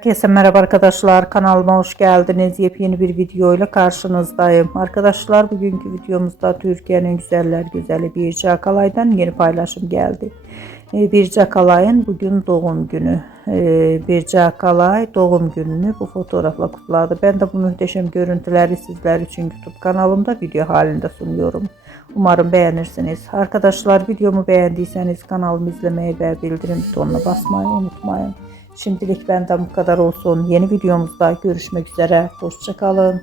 Herkese merhaba arkadaşlar, kanalıma hoş geldiniz. Yepyeni bir video ile karşınızdayım. Arkadaşlar, bugünkü videomuzda Türkiye'nin güzeller güzeli Birce Akalay'dan yeni paylaşım geldi. Birce Akalay'ın bugün doğum günü. Birce Akalay doğum gününü bu fotoğrafla kutladı. Ben de bu muhteşem görüntüleri sizler için YouTube kanalımda video halinde sunuyorum. Umarım beğenirsiniz. Arkadaşlar, videomu beğendiyseniz kanalımı izlemeyi ve bildirim butonuna basmayı unutmayın. Şimdilik benden bu kadar olsun. Yeni videomuzda görüşmek üzere. Hoşça kalın.